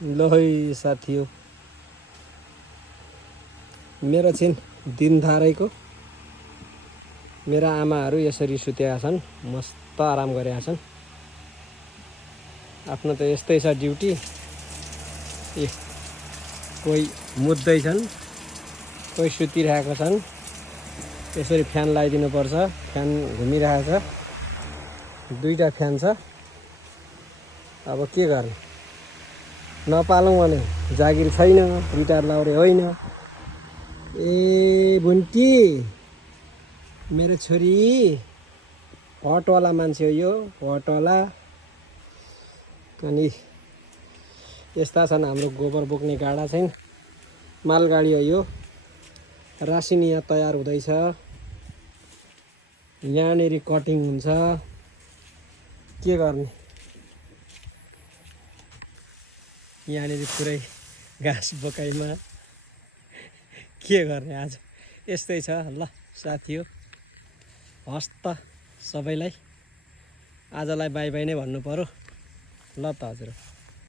ल है साथी हो मेरो छिन् दिनधारैको मेरा आमाहरू यसरी सुतेका छन् मस्त आराम गरेका छन् आफ्नो त यस्तै छ ड्युटी ए कोही मुत्दैछन् कोही सुतिरहेका छन् यसरी फ्यान लगाइदिनु पर्छ फ्यान घुमिरहेको छ दुईटा फ्यान छ अब के गर्ने नपालौँ भने जागिर छैन रिटायर लाउरे होइन ए बुन्टी मेरो छोरी हटवाला मान्छे हो यो हटवाला अनि यस्ता छन् हाम्रो गोबर बोक्ने गाडा चाहिँ मालगाडी हो यो रासिन यहाँ तयार हुँदैछ यहाँनेरि कटिङ हुन्छ के गर्ने यहाँनेरि पुरै घाँस बोकाइमा के गर्ने आज यस्तै छ ल साथी हो हस् त सबैलाई आजलाई बाई बाई नै भन्नु पर्यो ल त हजुर